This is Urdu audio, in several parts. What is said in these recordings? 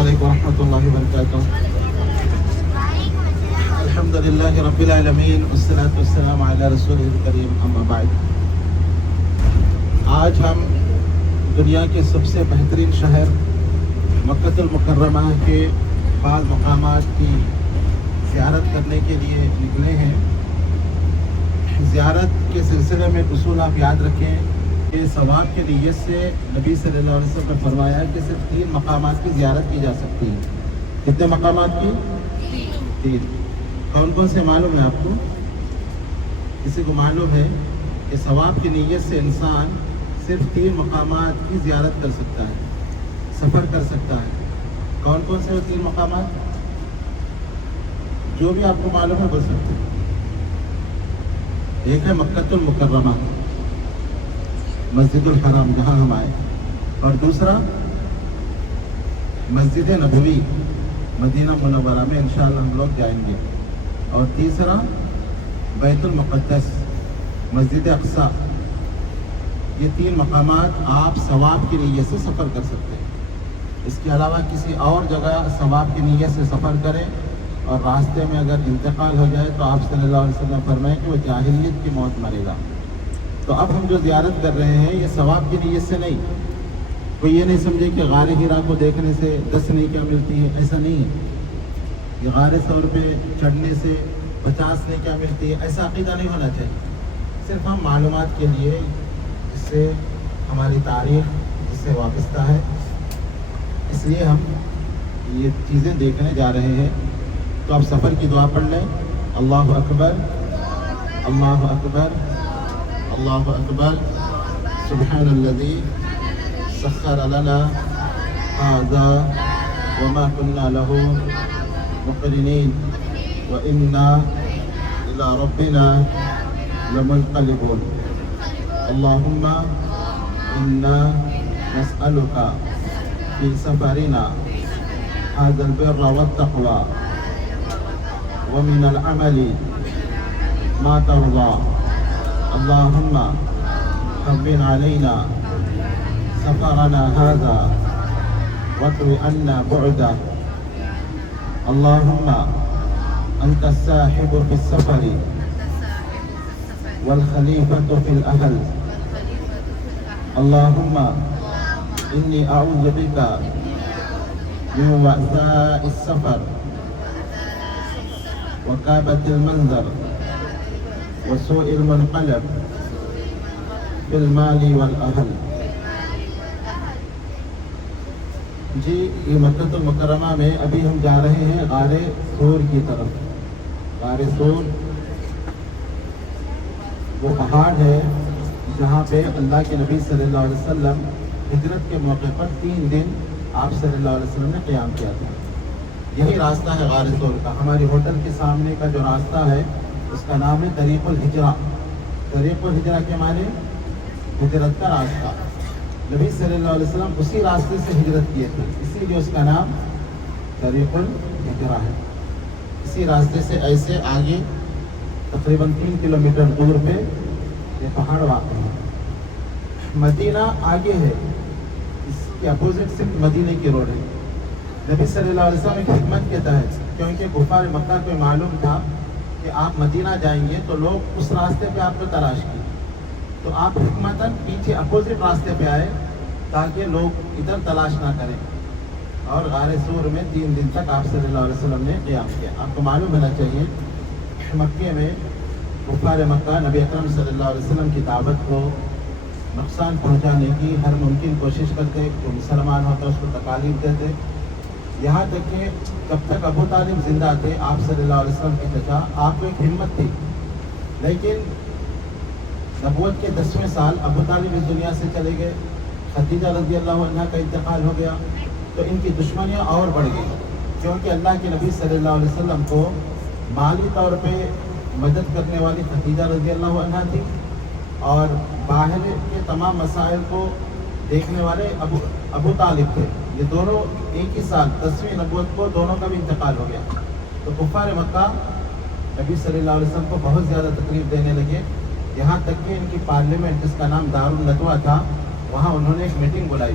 علیکم ورحمۃ اللہ وبرکاتہ۔ الحمدللہ رب العالمین والصلاة والسلام علی رسولہ الکریم، اما بعد۔ آج ہم دنیا کے سب سے بہترین شہر مکہ المکرمہ کے بعض مقامات کی زیارت کرنے کے لیے نکلے ہیں۔ زیارت کے سلسلے میں اصول آپ یاد رکھیں کہ ثواب کے نیت سے نبی صلی اللہ علیہ وسلم نے فرمایا کہ صرف 3 مقامات کی زیارت کی جا سکتی ہے۔ کتنے مقامات کی؟ 3۔ کون کون سے معلوم ہے آپ کو؟ کسی کو معلوم ہے کہ ثواب کی نیت سے انسان صرف 3 مقامات کی زیارت کر سکتا ہے، سفر کر سکتا ہے؟ کون کون سے وہ 3 مقامات؟ جو بھی آپ کو معلوم ہے بول سکتے ہیں۔ ایک ہے مکہ المکرمہ، مسجد الحرام جہاں ہم آئے، اور دوسرا مسجد نبوی مدینہ منورہ میں انشاءاللہ ہم لوگ جائیں گے، اور تیسرا بیت المقدس مسجد اقصی۔ یہ 3 مقامات آپ ثواب کی نیت سے سفر کر سکتے ہیں۔ اس کے علاوہ کسی اور جگہ ثواب کی نیت سے سفر کریں اور راستے میں اگر انتقال ہو جائے تو آپ صلی اللہ علیہ وسلم فرمائیں کہ وہ جاہلیت کی موت مرے گا۔ تو اب ہم جو زیارت کر رہے ہیں یہ ثواب کی نیت سے نہیں۔ کوئی یہ نہیں سمجھے کہ غار ہرا کو دیکھنے سے 10 نیکیاں ملتی ہے، ایسا نہیں ہے۔ یہ غار ثور پہ چڑھنے سے 50 نیکیاں ملتی ہے، ایسا عقیدہ نہیں ہونا چاہیے۔ صرف ہم معلومات کے لیے، جس سے ہماری تاریخ اس سے وابستہ ہے، اس لیے ہم یہ چیزیں دیکھنے جا رہے ہیں۔ تو آپ سفر کی دعا پڑھ لیں۔ اللہ اکبر، اللہ اکبر، اللہ اکبر، سبحان الذی سخر لنا هذا وما كنا له مقرنين وإنا إلى ربنا لمنقلبون۔ اللهم إنا نسألك في سفرنا هذا البر والتقوى ومن العمل ما ترضى۔ اللهم هون علينا سفرنا هذا واطوي عنا بعده۔ اللهم أنت الساحب في السفر والخليفة في الأهل۔ اللهم إني أعوذ بك من وعثاء السفر وكابة المنظر وسوء المنقلب في المال والأهل۔ جی، یہ مکہ المکرمہ میں ابھی ہم جا رہے ہیں غار ثور کی طرف۔ غار ثور وہ پہاڑ ہے جہاں پہ اللہ کے نبی صلی اللہ علیہ وسلم ہجرت کے موقع پر 3 دن آپ صلی اللہ علیہ وسلم نے قیام کیا تھا۔ یہی راستہ ہے غار ثور کا۔ ہماری ہوٹل کے سامنے کا جو راستہ ہے اس کا نام ہے طریق الہجرہ۔ طریق الہجرہ کے معنی ہجرت کا راستہ۔ نبی صلی اللہ علیہ وسلم اسی راستے سے ہجرت کیے تھے، اسی لیے اس کا نام طریق الہجرہ ہے۔ اسی راستے سے ایسے آگے تقریباً 3 کلومیٹر دور پہ یہ پہاڑ واقع ہے۔ مدینہ آگے ہے، اس کے اپوزٹ صرف مدینے کی روڈ ہے۔ نبی صلی اللہ علیہ وسلم ایک حکمت کے تحت، کیونکہ کفار مکہ کو معلوم تھا کہ آپ مدینہ جائیں گے تو لوگ اس راستے پہ آپ کو تلاش کیے، تو آپ حکمتاً پیچھے اپوزٹ راستے پہ آئے تاکہ لوگ ادھر تلاش نہ کریں، اور غار ثور میں 3 دن تک آپ صلی اللہ علیہ وسلم نے قیام کیا۔ آپ کو معلوم ہونا چاہیے مکے میں کفار مکہ نبی اکرم صلی اللہ علیہ وسلم کی دعوت کو نقصان پہنچانے کی ہر ممکن کوشش کرتے، جو مسلمان ہوتا اس کو تکالیف دیتے، یہاں تک کہ جب تک ابو طالب زندہ تھے آپ صلی اللہ علیہ وسلم کے چچا، آپ کو ایک ہمت تھی، لیکن نبوت کے 10ویں سال ابو طالب اس دنیا سے چلے گئے، خدیجہ رضی اللہ عنہ کا انتقال ہو گیا، تو ان کی دشمنیاں اور بڑھ گئی، کیونکہ اللہ کے نبی صلی اللہ علیہ وسلم کو مالی طور پہ مدد کرنے والی خدیجہ رضی اللہ عنہ تھی، اور باہر کے تمام مسائل کو دیکھنے والے ابو طالب تھے۔ یہ دونوں ایک ہی سال 10ویں نبوت کو دونوں کا بھی انتقال ہو گیا، تو کفار مکہ نبی صلی اللہ علیہ وسلم کو بہت زیادہ تکلیف دینے لگے، یہاں تک کہ ان کی پارلیمنٹ جس کا نام دار الندوہ تھا، وہاں انہوں نے ایک میٹنگ بلائی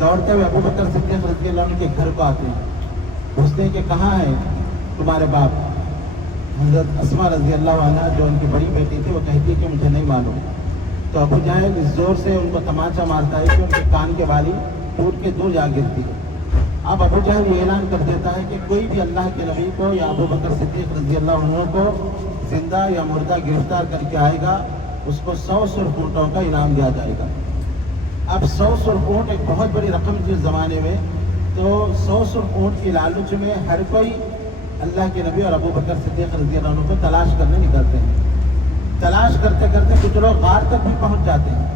دوڑتے ہوئے ابو بکر صدیق رضی اللہ عنہ کے گھر کو آتے ہیں، پوچھتے ہیں کہ کہاں ہے تمہارے باپ؟ حضرت اسما رضی اللہ عنہ جو ان کی بڑی بیٹی تھی وہ کہتی ہے کہ مجھے نہیں معلوم۔ تو ابو جہل اس زور سے ان کو تماچا مارتا ہے کہ ان کے کان کے بالی ٹوٹ کے دور جا گرتی ہے۔ اب ابو جہل یہ اعلان کر دیتا ہے کہ کوئی بھی اللہ کے نبی کو یا ابو بکر صدیق رضی اللہ عنہ کو زندہ یا مردہ گرفتار کر کے آئے گا، اس کو 100 سرخ اونٹوں کا انعام دیا جائے گا۔ اب 100 سرخ اونٹ ایک بہت بڑی رقم تھی اس زمانے میں، تو 100 سرخ اونٹ کی لالچ میں ہر کوئی اللہ کے نبی اور ابو بکر صدیق رضی اللہ عنہ کو تلاش کرنے نکلتے ہیں۔ تلاش کرتے کرتے کچھ لوگ غار تک بھی پہنچ جاتے ہیں۔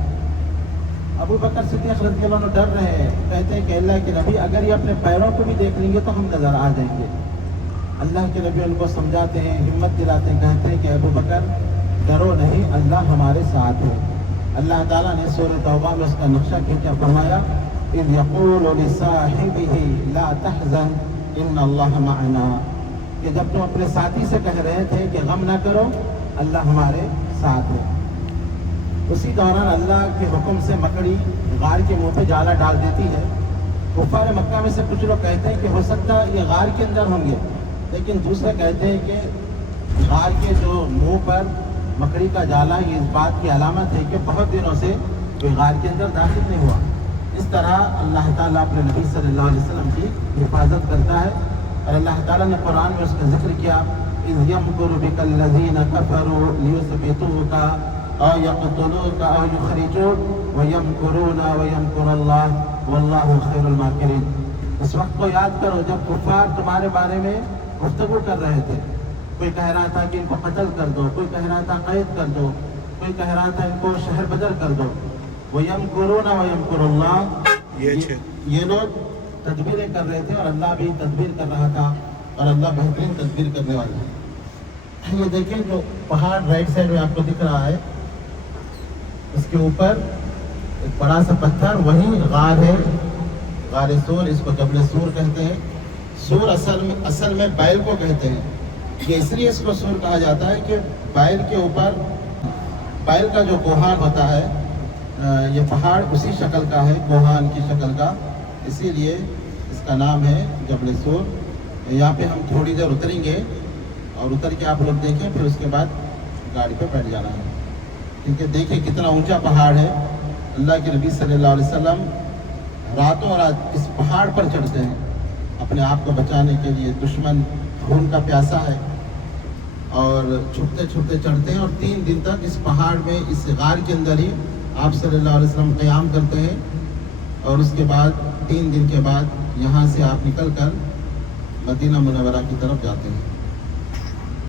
ابو بکر صدیق رضی اللہ عنہ ڈر رہے ہیں، کہتے ہیں کہ اللہ کے نبی اگر یہ اپنے پیروں کو بھی دیکھ لیں گے تو ہم نظر آ جائیں گے۔ اللہ کے نبی ان کو سمجھاتے ہیں، ہمت دلاتے ہیں، کہتے ہیں کہ ابو بکر ڈرو نہیں، اللہ ہمارے ساتھ ہے۔ اللہ تعالیٰ نے سورہ توبہ میں اس کا نقشہ کھینچا، فرمایا اذ یقول لصاحبہ لا تحزن ان اللہ معنا، کہ جب تم اپنے ساتھی سے کہہ رہے تھے کہ غم نہ کرو، اللہ ہمارے ساتھ ہے۔ اسی دوران اللہ کے حکم سے مکڑی غار کے منہ پہ جالا ڈال دیتی ہے۔ کفار مکہ میں سے کچھ لوگ کہتے ہیں کہ ہو سکتا ہے یہ غار کے اندر ہوں گے، لیکن دوسرے کہتے ہیں کہ غار کے جو منہ پر مکڑی کا جالا یہ اس بات کی علامت ہے کہ بہت دنوں سے کوئی غار کے اندر داخل نہیں ہوا۔ اس طرح اللہ تعالیٰ اپنے نبی صلی اللہ علیہ وسلم کی حفاظت کرتا ہے، اور اللہ تعالیٰ نے قرآن میں اس کا ذکر کیا، اذ یمکر بک الذین کفروا لیثبتوک او یقتلوک او یخرجوک ویمکرون ویمکر اللہ واللہ خیر الماکرین۔ اس وقت کو یاد کرو جب کفار تمہارے بارے میں گفتگو کر رہے تھے، کوئی کہہ رہا تھا کہ ان کو قتل کر دو، کوئی کہہ رہا تھا قید کر دو، کوئی کہہ رہا تھا ان کو شہر بدر کر دو۔ وَيَمْكُرُونَ وَيَمْكُرُ اللَّهُ، یہ لوگ تدبیریں کر رہے تھے اور اللہ بھی تدبیر کر رہا تھا، اور اللہ بہترین تدبیر کرنے والا ہے۔ یہ دیکھیں جو پہاڑ رائٹ سائڈ میں آپ کو دکھ رہا ہے، اس کے اوپر ایک بڑا سا پتھر، وہی غار ہے، غار سور، اس کو جبل سور کہتے ہیں۔ سور اصل میں بیل کو کہتے ہیں، یہ اس لیے اس کو سور کہا جاتا ہے کہ بیل کے اوپر بیل کا جو کوہان ہوتا ہے، یہ پہاڑ اسی شکل کا ہے، کوہان کی شکل کا، اسی لیے اس کا نام ہے جبل سور۔ یہاں پہ ہم تھوڑی دیر اتریں گے اور اتر کے آپ لوگ دیکھیں، پھر اس کے بعد گاڑی پہ بیٹھ جانا ہے، کیونکہ دیکھیں کتنا اونچا پہاڑ ہے۔ اللہ کے نبی صلی اللہ علیہ وسلم راتوں رات اس پہاڑ پر چڑھتے ہیں اپنے آپ کو بچانے کے لیے، دشمن خون کا پیاسا ہے، اور چھپتے چھپتے چڑھتے ہیں، اور 3 دن تک اس پہاڑ میں، اس غار کے اندر ہی آپ صلی اللہ علیہ وسلم قیام کرتے ہیں، اور اس کے بعد 3 دن کے بعد یہاں سے آپ نکل کر مدینہ منورہ کی طرف جاتے ہیں۔